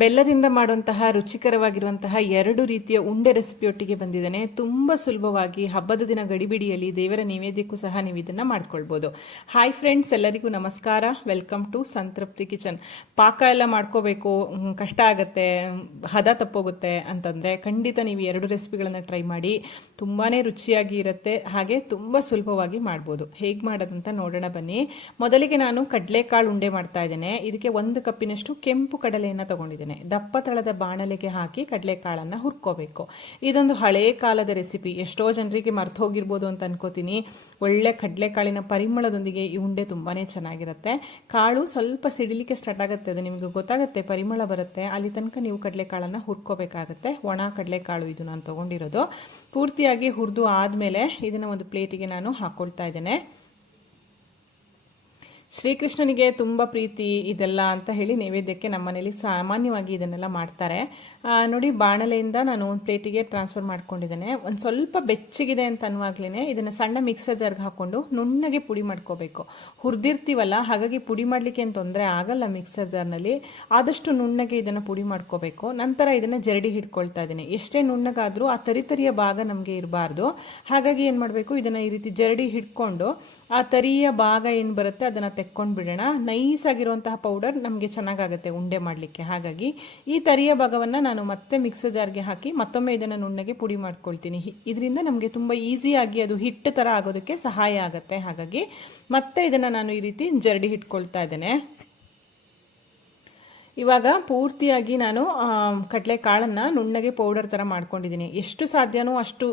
ಬೆಲ್ಲದಿಂದ ಮಾಡುವಂತಹ ರುಚಿಕರವಾಗಿರುವಂತಹ ಎರಡು ರೀತಿಯ ಉಂಡೆ ರೆಸಿಪಿಯೊಟ್ಟಿಗೆ ಬಂದಿದ್ದೇನೆ. ತುಂಬ ಸುಲಭವಾಗಿ ಹಬ್ಬದ ದಿನ ಗಡಿಬಿಡಿಯಲ್ಲಿ ದೇವರ ನೈವೇದ್ಯಕ್ಕೂ ಸಹ ನೀವು ಇದನ್ನು ಮಾಡ್ಕೊಳ್ಬೋದು. ಹಾಯ್ ಫ್ರೆಂಡ್ಸ್ ಎಲ್ಲರಿಗೂ ನಮಸ್ಕಾರ. ವೆಲ್ಕಮ್ ಟು ಸಂತೃಪ್ತಿ ಕಿಚನ್ ಪಾಕ ಎಲ್ಲ ಮಾಡ್ಕೋಬೇಕು ಕಷ್ಟ ಆಗುತ್ತೆ, ಹದ ತಪ್ಪೋಗುತ್ತೆ ಅಂತಂದರೆ ಖಂಡಿತ ನೀವು ಎರಡು ರೆಸಿಪಿಗಳನ್ನು ಟ್ರೈ ಮಾಡಿ ತುಂಬಾ ರುಚಿಯಾಗಿ ಇರುತ್ತೆ, ಹಾಗೆ ತುಂಬ ಸುಲಭವಾಗಿ ಮಾಡ್ಬೋದು. ಹೇಗೆ ಮಾಡೋದಂತ ನೋಡೋಣ ಬನ್ನಿ. ಮೊದಲಿಗೆ ನಾನು ಕಡಲೆಕಾಳು ಉಂಡೆ ಮಾಡ್ತಾ ಇದ್ದೇನೆ. ಇದಕ್ಕೆ ಒಂದು ಕಪ್ಪಿನಷ್ಟು ಕೆಂಪು ಕಡಲೆಯನ್ನು ತಗೊಂಡಿದ್ದೇನೆ. ದಪ್ಪ ತಳದ ಬಾಣಲೆಗೆ ಹಾಕಿ ಕಡಲೆಕಾಳನ್ನು ಹುರ್ಕೋಬೇಕು. ಇದೊಂದು ಹಳೇ ಕಾಲದ ರೆಸಿಪಿ. ಎಷ್ಟೋ ಜನರಿಗೆ ಮರ್ತು ಹೋಗಿರ್ಬೋದು ಅಂತ ಅನ್ಕೋತೀನಿ. ಒಳ್ಳೆ ಕಡಲೆಕಾಳಿನ ಪರಿಮಳದೊಂದಿಗೆ ಈ ಉಂಡೆ ತುಂಬಾ ಚೆನ್ನಾಗಿರುತ್ತೆ. ಕಾಳು ಸ್ವಲ್ಪ ಸಿಡಿಲಿಕ್ಕೆ ಸ್ಟಾರ್ಟ್ ಆಗುತ್ತೆ. ಅದು ನಿಮಗೆ ಗೊತ್ತಾಗುತ್ತೆ, ಪರಿಮಳ ಬರುತ್ತೆ. ಅಲ್ಲಿ ತನಕ ನೀವು ಕಡಲೆಕಾಳನ್ನು ಹುರ್ಕೋಬೇಕಾಗತ್ತೆ. ಒಣ ಕಡಲೆಕಾಳು ಇದು ನಾನು ತೊಗೊಂಡಿರೋದು. ಪೂರ್ತಿಯಾಗಿ ಹುರಿದು ಆದಮೇಲೆ ಇದನ್ನು ಒಂದು ಪ್ಲೇಟಿಗೆ ನಾನು ಹಾಕ್ಕೊಳ್ತಾ ಇದ್ದೇನೆ. ಶ್ರೀಕೃಷ್ಣನಿಗೆ ತುಂಬ ಪ್ರೀತಿ ಇದೆಲ್ಲ ಅಂತ ಹೇಳಿ ನೈವೇದ್ಯಕ್ಕೆ ನಮ್ಮ ಮನೇಲಿ ಸಾಮಾನ್ಯವಾಗಿ ಇದನ್ನೆಲ್ಲ ಮಾಡ್ತಾರೆ. ನೋಡಿ, ಬಾಣಲೆಯಿಂದ ನಾನು ಒಂದು ಪ್ಲೇಟಿಗೆ ಟ್ರಾನ್ಸ್ಫರ್ ಮಾಡ್ಕೊಂಡಿದ್ದೇನೆ. ಒಂದು ಸ್ವಲ್ಪ ಬೆಚ್ಚಗಿದೆ ಅಂತ ಅನ್ನುವಾಗ್ಲೇ ಇದನ್ನು ಸಣ್ಣ ಮಿಕ್ಸರ್ ಜಾರ್ಗೆ ಹಾಕ್ಕೊಂಡು ನುಣ್ಣಗೆ ಪುಡಿ ಮಾಡ್ಕೋಬೇಕು. ಹುರಿದಿರ್ತೀವಲ್ಲ, ಹಾಗಾಗಿ ಪುಡಿ ಮಾಡಲಿಕ್ಕೆ ಏನು ತೊಂದರೆ ಆಗಲ್ಲ ಮಿಕ್ಸರ್ ಜಾರ್ನಲ್ಲಿ ಆದಷ್ಟು ನುಣ್ಣಗೆ ಇದನ್ನು ಪುಡಿ ಮಾಡ್ಕೋಬೇಕು. ನಂತರ ಇದನ್ನು ಜರಡಿ ಹಿಡ್ಕೊಳ್ತಾ ಇದ್ದೀನಿ. ಎಷ್ಟೇ ನುಣ್ಣಗಾದರೂ ಆ ತರಿತರಿಯ ಭಾಗ ನಮಗೆ ಇರಬಾರ್ದು. ಹಾಗಾಗಿ ಏನು ಮಾಡಬೇಕು, ಇದನ್ನು ಈ ರೀತಿ ಜರಡಿ ಹಿಡ್ಕೊಂಡು ಆ ತರಿಯ ಭಾಗ ಏನು ಬರುತ್ತೆ, ಅದನ್ನು ತೆಕ್ಕೊಂಡು ಬಿಡೋಣ ನೈಸ್ ಆಗಿರುವಂತಹ ಪೌಡರ್ ನಮಗೆ ಚೆನ್ನಾಗಾಗುತ್ತೆ ಉಂಡೆ ಮಾಡಲಿಕ್ಕೆ. ಹಾಗಾಗಿ ಈ ತರಿಯ ಭಾಗವನ್ನು ನಾನು ಮತ್ತೆ ಮಿಕ್ಸರ್ ಜಾರ್ಗೆ ಹಾಕಿ ಮತ್ತೊಮ್ಮೆ ಇದನ್ನು ನುಣ್ಣಗೆ ಪುಡಿ ಮಾಡ್ಕೊಳ್ತೀನಿ. ಇದರಿಂದ ನಮಗೆ ತುಂಬ ಈಸಿಯಾಗಿ ಅದು ಹಿಟ್ಟು ಥರ ಆಗೋದಕ್ಕೆ ಸಹಾಯ ಆಗುತ್ತೆ. ಹಾಗಾಗಿ ಮತ್ತೆ ಇದನ್ನು ನಾನು ಈ ರೀತಿ ಜರಡಿ ಹಿಟ್ಕೊಳ್ತಾ ಇದ್ದೇನೆ. ಇವಾಗ ಪೂರ್ತಿಯಾಗಿ ನಾನು ಕಡಲೆ ಕಾಳನ್ನು ನುಣ್ಣಗೆ ಪೌಡರ್ ಥರ ಮಾಡ್ಕೊಂಡಿದ್ದೀನಿ. ಎಷ್ಟು ಸಾಧ್ಯನೋ ಅಷ್ಟು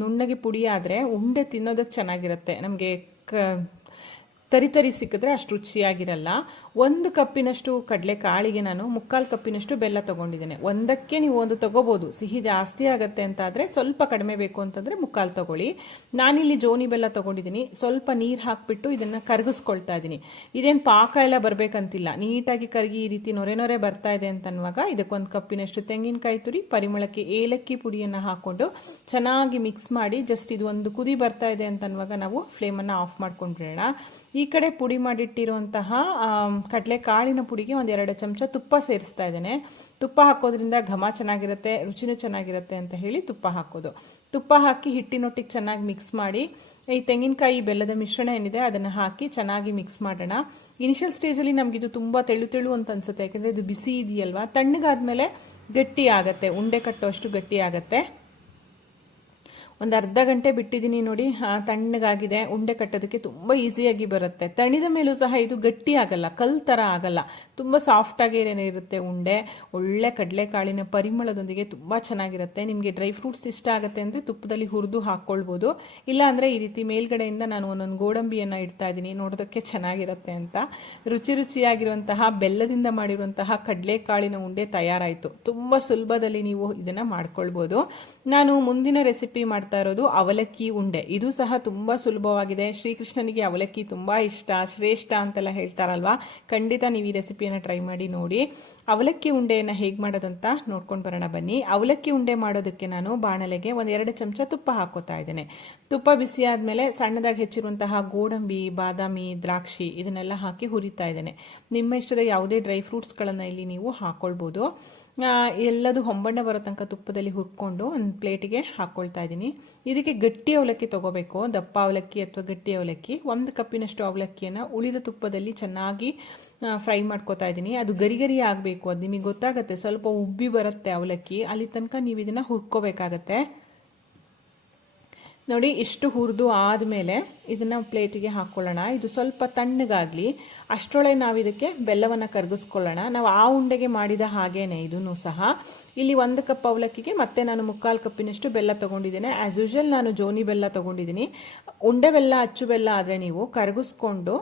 ನುಣ್ಣಗೆ ಪುಡಿ ಆದರೆ ಉಂಡೆ ತಿನ್ನೋದಕ್ಕೆ ಚೆನ್ನಾಗಿರುತ್ತೆ. ನಮಗೆ ತರಿ ತರಿ ಸಿಕ್ಕಿದ್ರೆ ಅಷ್ಟು ರುಚಿಯಾಗಿರಲ್ಲ. ಒಂದು ಕಪ್ಪಿನಷ್ಟು ಕಡಲೆ ಕಾಳಿಗೆ ನಾನು ಮುಕ್ಕಾಲು ಕಪ್ಪಿನಷ್ಟು ಬೆಲ್ಲ ತಗೊಂಡಿದ್ದೇನೆ. ಒಂದಕ್ಕೆ ನೀವು ಒಂದು ತಗೋಬೋದು. ಸಿಹಿ ಜಾಸ್ತಿ ಆಗುತ್ತೆ ಆದ್ರೆ ಸ್ವಲ್ಪ ಕಡಿಮೆ ಬೇಕು ಅಂತಂದರೆ ಮುಕ್ಕಾಲು ತಗೊಳ್ಳಿ. ನಾನಿಲ್ಲಿ ಜೋನಿ ಬೆಲ್ಲ ತಗೊಂಡಿದ್ದೀನಿ. ಸ್ವಲ್ಪ ನೀರು ಹಾಕಿಬಿಟ್ಟು ಇದನ್ನು ಕರಗಿಸ್ಕೊಳ್ತಾ ಇದ್ದೀನಿ. ಇದೇನು ಪಾಕ ಎಲ್ಲ ಬರಬೇಕಂತಿಲ್ಲ. ನೀಟಾಗಿ ಕರಗಿ ಈ ರೀತಿ ನೊರೆ ನೊರೆ ಬರ್ತಾ ಇದೆ ಅಂತ ಅನ್ನುವಾಗ ಇದಕ್ಕೊಂದು ಕಪ್ಪಿನಷ್ಟು ತೆಂಗಿನಕಾಯಿ ತುರಿ, ಪರಿಮಳಕ್ಕೆ ಏಲಕ್ಕಿ ಪುಡಿಯನ್ನು ಹಾಕ್ಕೊಂಡು ಚೆನ್ನಾಗಿ ಮಿಕ್ಸ್ ಮಾಡಿ ಜಸ್ಟ್ ಇದು ಒಂದು ಕುದಿ ಬರ್ತಾ ಇದೆ ಅಂತ ಅನ್ನುವಾಗ ನಾವು ಫ್ಲೇಮನ್ನು ಆಫ್ ಮಾಡ್ಕೊಂಡ್ಬಿಡೋಣ. ಈ ಕಡೆ ಪುಡಿ ಮಾಡಿಟ್ಟಿರುವಂತಹ ಕಡಲೆ ಕಾಳಿನ ಪುಡಿಗೆ ಒಂದು ಎರಡು ಚಮಚ ತುಪ್ಪ ಸೇರಿಸ್ತಾ ಇದ್ದೇನೆ. ತುಪ್ಪ ಹಾಕೋದ್ರಿಂದ ಘಮ ಚೆನ್ನಾಗಿರುತ್ತೆ, ರುಚಿನೂ ಚೆನ್ನಾಗಿರುತ್ತೆ ಅಂತ ಹೇಳಿ ತುಪ್ಪ ಹಾಕೋದು. ತುಪ್ಪ ಹಾಕಿ ಹಿಟ್ಟಿನೊಟ್ಟಿಗೆ ಚೆನ್ನಾಗಿ ಮಿಕ್ಸ್ ಮಾಡಿ, ಈ ತೆಂಗಿನಕಾಯಿ ಬೆಲ್ಲದ ಮಿಶ್ರಣ ಏನಿದೆ ಅದನ್ನು ಹಾಕಿ ಚೆನ್ನಾಗಿ ಮಿಕ್ಸ್ ಮಾಡೋಣ. ಇನಿಷಿಯಲ್ ಸ್ಟೇಜಲ್ಲಿ ಇದು ತುಂಬ ತೆಳು ತೆಳು ಅಂತ ಅನ್ಸುತ್ತೆ, ಯಾಕೆಂದರೆ ಇದು ಬಿಸಿ ಇದೆಯಲ್ವಾ? ತಣ್ಣಗಾದ್ಮೇಲೆ ಗಟ್ಟಿ ಆಗುತ್ತೆ, ಉಂಡೆ ಕಟ್ಟೋಷ್ಟು ಗಟ್ಟಿ ಆಗತ್ತೆ. ಒಂದು ಅರ್ಧ ಗಂಟೆ ಬಿಟ್ಟಿದ್ದೀನಿ ನೋಡಿ. ತಣ್ಣಗಾಗಿದೆ. ಉಂಡೆ ಕಟ್ಟೋದಕ್ಕೆ ತುಂಬ ಈಸಿಯಾಗಿ ಬರುತ್ತೆ. ತಣಿದ ಮೇಲೂ ಸಹ ಇದು ಗಟ್ಟಿ ಆಗಲ್ಲ, ಕಲ್ ಥರ ಆಗಲ್ಲ. ತುಂಬ ಸಾಫ್ಟಾಗಿ ಇರುತ್ತೆ ಉಂಡೆ. ಒಳ್ಳೆ ಕಡಲೆಕಾಳಿನ ಪರಿಮಳದೊಂದಿಗೆ ತುಂಬ ಚೆನ್ನಾಗಿರುತ್ತೆ. ನಿಮಗೆ ಡ್ರೈ ಫ್ರೂಟ್ಸ್ ಇಷ್ಟ ಆಗುತ್ತೆ ಅಂದರೆ ತುಪ್ಪದಲ್ಲಿ ಹುರಿದು ಹಾಕ್ಕೊಳ್ಬೋದು ಇಲ್ಲ ಅಂದರೆ ಈ ರೀತಿ ಮೇಲ್ಗಡೆಯಿಂದ ನಾನು ಒಂದೊಂದು ಗೋಡಂಬಿಯನ್ನು ಇಡ್ತಾ ಇದ್ದೀನಿ. ನೋಡೋದಕ್ಕೆ ಚೆನ್ನಾಗಿರುತ್ತೆ ಅಂತ. ರುಚಿ ರುಚಿಯಾಗಿರುವಂತಹ, ಬೆಲ್ಲದಿಂದ ಮಾಡಿರುವಂತಹ ಕಡಲೆಕಾಳಿನ ಉಂಡೆ ತಯಾರಾಯಿತು. ತುಂಬ ಸುಲಭದಲ್ಲಿ ನೀವು ಇದನ್ನು ಮಾಡ್ಕೊಳ್ಬೋದು. ನಾನು ಮುಂದಿನ ರೆಸಿಪಿ ಮಾಡ್ತಾ ಇರೋದು ಅವಲಕ್ಕಿ ಉಂಡೆ. ಇದು ಸಹ ತುಂಬ ಸುಲಭವಾಗಿದೆ. ಶ್ರೀಕೃಷ್ಣನಿಗೆ ಅವಲಕ್ಕಿ ತುಂಬ ಇಷ್ಟ, ಶ್ರೇಷ್ಠ ಅಂತೆಲ್ಲ ಹೇಳ್ತಾರಲ್ವಾ? ಖಂಡಿತ ನೀವು ಈ ರೆಸಿಪಿಯನ್ನು ಟ್ರೈ ಮಾಡಿ ನೋಡಿ. ಅವಲಕ್ಕಿ ಉಂಡೆಯನ್ನು ಹೇಗೆ ಮಾಡೋದಂತ ನೋಡ್ಕೊಂಡು ಬರೋಣ ಬನ್ನಿ. ಅವಲಕ್ಕಿ ಉಂಡೆ ಮಾಡೋದಕ್ಕೆ ನಾನು ಬಾಣಲೆಗೆ ಒಂದು ಎರಡು ಚಮಚ ತುಪ್ಪ ಹಾಕೋತಾ ಇದ್ದೇನೆ. ತುಪ್ಪ ಬಿಸಿ ಆದಮೇಲೆ ಸಣ್ಣದಾಗಿ ಹೆಚ್ಚಿರುವಂತಹ ಗೋಡಂಬಿ, ಬಾದಾಮಿ, ದ್ರಾಕ್ಷಿ ಇದನ್ನೆಲ್ಲ ಹಾಕಿ ಹುರಿತಾ ಇದ್ದೇನೆ. ನಿಮ್ಮ ಇಷ್ಟದ ಯಾವುದೇ ಡ್ರೈ ಫ್ರೂಟ್ಸ್ಗಳನ್ನು ಇಲ್ಲಿ ನೀವು ಹಾಕ್ಕೊಳ್ಬೋದು ಎಲ್ಲದು ಹೊಂಬಣ್ಣ ಬರೋ ತನಕ ತುಪ್ಪದಲ್ಲಿ ಹುರ್ಕೊಂಡು ಒಂದು ಪ್ಲೇಟಿಗೆ ಹಾಕ್ಕೊಳ್ತಾ ಇದ್ದೀನಿ. ಇದಕ್ಕೆ ಗಟ್ಟಿ ಅವಲಕ್ಕಿ ತಗೋಬೇಕು. ದಪ್ಪ ಅವಲಕ್ಕಿ ಅಥವಾ ಗಟ್ಟಿ ಅವಲಕ್ಕಿ. ಒಂದು ಕಪ್ಪಿನಷ್ಟು ಅವಲಕ್ಕಿಯನ್ನು ಉಳಿದ ತುಪ್ಪದಲ್ಲಿ ಚೆನ್ನಾಗಿ ಫ್ರೈ ಮಾಡ್ಕೋತಾ ಇದ್ದೀನಿ. ಅದು ಗರಿ ಗರಿ ಆಗಬೇಕು. ಅದು ನಿಮಗೆ ಗೊತ್ತಾಗುತ್ತೆ. ಸ್ವಲ್ಪ ಉಬ್ಬಿ ಬರುತ್ತೆ ಅವಲಕ್ಕಿ. ಅಲ್ಲಿ ತನಕ ನೀವು ಇದನ್ನು ಹುರ್ಕೋಬೇಕಾಗತ್ತೆ. ನೋಡಿ, ಇಷ್ಟು ಹುರಿದು ಆದಮೇಲೆ ಇದನ್ನು ಪ್ಲೇಟಿಗೆ ಹಾಕ್ಕೊಳ್ಳೋಣ ಇದು ಸ್ವಲ್ಪ ತಣ್ಣಗಾಗಲಿ. ಅಷ್ಟರೊಳಗೆ ನಾವು ಇದಕ್ಕೆ ಬೆಲ್ಲವನ್ನು ಕರಗಿಸ್ಕೊಳ್ಳೋಣ. ನಾವು ಆ ಉಂಡೆಗೆ ಮಾಡಿದ ಹಾಗೇನೆ ಇದೂ ಸಹ. ಇಲ್ಲಿ ಒಂದು ಕಪ್ ಅವಲಕ್ಕಿಗೆ ಮತ್ತೆ ನಾನು ಮುಕ್ಕಾಲು ಕಪ್ಪಿನಷ್ಟು ಬೆಲ್ಲ ತಗೊಂಡಿದ್ದೇನೆ. ಆ್ಯಸ್ ಯೂಶಲ್ ನಾನು ಜೋನಿ ಬೆಲ್ಲ ತಗೊಂಡಿದ್ದೀನಿ. ಉಂಡೆ ಬೆಲ್ಲ, ಅಚ್ಚು ಬೆಲ್ಲ ಆದರೆ ನೀವು ಕರಗಿಸ್ಕೊಂಡು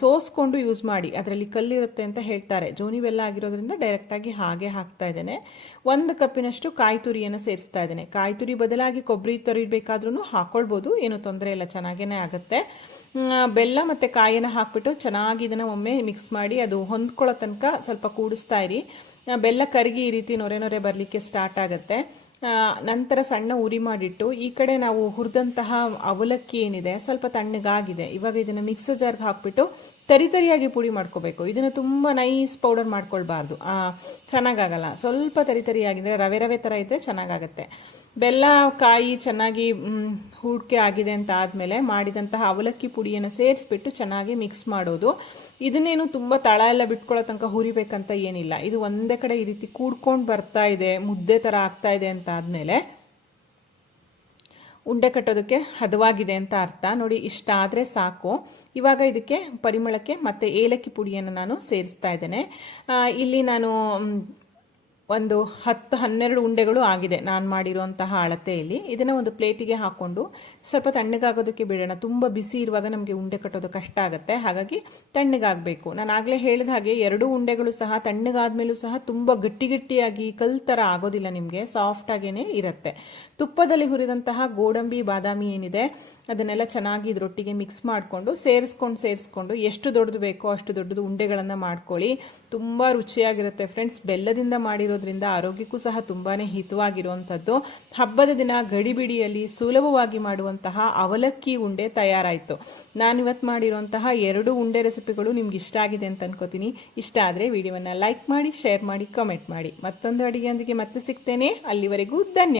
ಸೋಸ್ಕೊಂಡು ಯೂಸ್ ಮಾಡಿ. ಅದರಲ್ಲಿ ಕಲ್ಲಿರುತ್ತೆ ಅಂತ ಹೇಳ್ತಾರೆ. ಜೋನಿ ಬೆಲ್ಲ ಆಗಿರೋದ್ರಿಂದ ಡೈರೆಕ್ಟಾಗಿ ಹಾಗೆ ಹಾಕ್ತಾ ಇದ್ದೇನೆ. ಒಂದು ಕಪ್ಪಿನಷ್ಟು ಕಾಯಿ ತುರಿಯನ್ನು ಸೇರಿಸ್ತಾ ಇದ್ದೇನೆ. ಕಾಯಿ ತುರಿ ಬದಲಾಗಿ ಕೊಬ್ಬರಿ ತುರಿ ಬೇಕಾದ್ರೂ ಹಾಕ್ಕೊಳ್ಬೋದು ಏನು ತೊಂದರೆ ಇಲ್ಲ ಚೆನ್ನಾಗೇ ಆಗುತ್ತೆ. ಬೆಲ್ಲ ಮತ್ತು ಕಾಯಿಯನ್ನು ಹಾಕ್ಬಿಟ್ಟು ಚೆನ್ನಾಗಿ ಇದನ್ನು ಒಮ್ಮೆ ಮಿಕ್ಸ್ ಮಾಡಿ ಅದು ಹೊಂದ್ಕೊಳ್ಳೋ ತನಕ ಸ್ವಲ್ಪ ಕೂಡಿಸ್ತಾ ಇರಿ. ಬೆಲ್ಲ ಕರಗಿ ಈ ರೀತಿ ನೊರೆ ನೊರೆ ಬರಲಿಕ್ಕೆ ಸ್ಟಾರ್ಟ್ ಆಗುತ್ತೆ. ನಂತರ ಸಣ್ಣ ಉರಿ ಮಾಡಿಟ್ಟು ಈ ಕಡೆ ನಾವು ಹುರಿದಂತಹ ಅವಲಕ್ಕಿ ಏನಿದೆ, ಸ್ವಲ್ಪ ತಣ್ಣಗಾಗಿದೆ. ಇವಾಗ ಇದನ್ನು ಮಿಕ್ಸರ್ ಜಾರ್ಗೆ ಹಾಕ್ಬಿಟ್ಟು ತರಿ ತರಿಯಾಗಿ ಪುಡಿ ಮಾಡ್ಕೋಬೇಕು. ಇದನ್ನು ತುಂಬ ನೈಸ್ ಪೌಡರ್ ಮಾಡ್ಕೊಳ್ಬಾರ್ದು. ಚೆನ್ನಾಗಾಗಲ್ಲ. ಸ್ವಲ್ಪ ತರಿ ತರಿಯಾಗಿದ್ರೆ ರವೆ ರವೆ ಥರ ಇದ್ದರೆ ಚೆನ್ನಾಗಾಗತ್ತೆ. ಬೆಲ್ಲ, ಕಾಯಿ ಚೆನ್ನಾಗಿ ಹೂಡಿಕೆ ಆಗಿದೆ ಅಂತ ಆದಮೇಲೆ ಮಾಡಿದಂತಹ ಅವಲಕ್ಕಿ ಪುಡಿಯನ್ನು ಸೇರಿಸ್ಬಿಟ್ಟು ಚೆನ್ನಾಗಿ ಮಿಕ್ಸ್ ಮಾಡೋದು. ಇದನ್ನೇನು ತುಂಬ ತಳ ಎಲ್ಲ ಬಿಟ್ಕೊಳ್ಳೋ ತನಕ ಹುರಿಬೇಕಂತ ಏನಿಲ್ಲ. ಇದು ಒಂದೇ ಕಡೆ ಈ ರೀತಿ ಕೂಡ್ಕೊಂಡು ಬರ್ತಾ ಇದೆ, ಮುದ್ದೆ ಥರ ಆಗ್ತಾ ಇದೆ ಅಂತ ಆದಮೇಲೆ ಉಂಡೆ ಕಟ್ಟೋದಕ್ಕೆ ಹದವಾಗಿದೆ ಅಂತ ಅರ್ಥ. ನೋಡಿ, ಇಷ್ಟ ಆದರೆ ಸಾಕು. ಇವಾಗ ಇದಕ್ಕೆ ಪರಿಮಳಕ್ಕೆ ಮತ್ತು ಏಲಕ್ಕಿ ಪುಡಿಯನ್ನು ನಾನು ಸೇರಿಸ್ತಾ ಇದ್ದೇನೆ. ಇಲ್ಲಿ ನಾನು ಒಂದು ಹತ್ತು ಹನ್ನೆರಡು ಉಂಡೆಗಳು ಆಗಿದೆ. ನಾನು ಮಾಡಿರುವಂತಹ ಅಳತೆಯಲ್ಲಿ ಇದನ್ನು ಒಂದು ಪ್ಲೇಟಿಗೆ ಹಾಕ್ಕೊಂಡು ಸ್ವಲ್ಪ ತಣ್ಣಗಾಗೋದಕ್ಕೆ ಬಿಡೋಣ. ತುಂಬ ಬಿಸಿ ಇರುವಾಗ ನಮಗೆ ಉಂಡೆ ಕಟ್ಟೋದು ಕಷ್ಟ ಆಗುತ್ತೆ. ಹಾಗಾಗಿ ತಣ್ಣಗಾಗಬೇಕು. ನಾನು ಆಗಲೇ ಹೇಳಿದ ಹಾಗೆ ಎರಡು ಉಂಡೆಗಳು ಸಹ ತಣ್ಣಗಾದ್ಮೇಲೂ ಸಹ ತುಂಬ ಗಟ್ಟಿ ಗಟ್ಟಿಯಾಗಿ ಕಲ್ ಥರ ಆಗೋದಿಲ್ಲ ನಿಮಗೆ. ಸಾಫ್ಟ್ ಆಗೇನೆ ಇರುತ್ತೆ. ತುಪ್ಪದಲ್ಲಿ ಹುರಿದಂತಹ ಗೋಡಂಬಿ, ಬಾದಾಮಿ ಏನಿದೆ, ಅದನ್ನೆಲ್ಲ ಚೆನ್ನಾಗಿ ಇದರೊಟ್ಟಿಗೆ ಮಿಕ್ಸ್ ಮಾಡಿಕೊಂಡು ಸೇರಿಸ್ಕೊಂಡು ಸೇರಿಸ್ಕೊಂಡು ಎಷ್ಟು ದೊಡ್ಡದು ಬೇಕೋ ಅಷ್ಟು ದೊಡ್ಡದು ಉಂಡೆಗಳನ್ನು ಮಾಡ್ಕೊಳ್ಳಿ. ತುಂಬ ರುಚಿಯಾಗಿರುತ್ತೆ. ಫ್ರೆಂಡ್ಸ್ ಬೆಲ್ಲದಿಂದ ಮಾಡಿರೋದ್ರಿಂದ ಆರೋಗ್ಯಕ್ಕೂ ಸಹ ತುಂಬಾ ಹಿತವಾಗಿರುವಂಥದ್ದು. ಹಬ್ಬದ ದಿನ ಗಡಿಬಿಡಿಯಲ್ಲಿ ಸುಲಭವಾಗಿ ಮಾಡುವಂತಹ ಅವಲಕ್ಕಿ ಉಂಡೆ ತಯಾರಾಯಿತು. ನಾನಿವತ್ತು ಮಾಡಿರುವಂತಹ ಎರಡು ಉಂಡೆ ರೆಸಿಪಿಗಳು ನಿಮ್ಗೆ ಇಷ್ಟ ಆಗಿದೆ ಅಂತ ಅನ್ಕೋತೀನಿ. ಇಷ್ಟ ಆದರೆ ವಿಡಿಯೋವನ್ನು ಲೈಕ್ ಮಾಡಿ, ಶೇರ್ ಮಾಡಿ, ಕಮೆಂಟ್ ಮಾಡಿ. ಮತ್ತೊಂದು ಅಡಿಗೆಯೊಂದಿಗೆ ಮತ್ತೆ ಸಿಗ್ತೇನೆ. ಅಲ್ಲಿವರೆಗೂ ಧನ್ಯ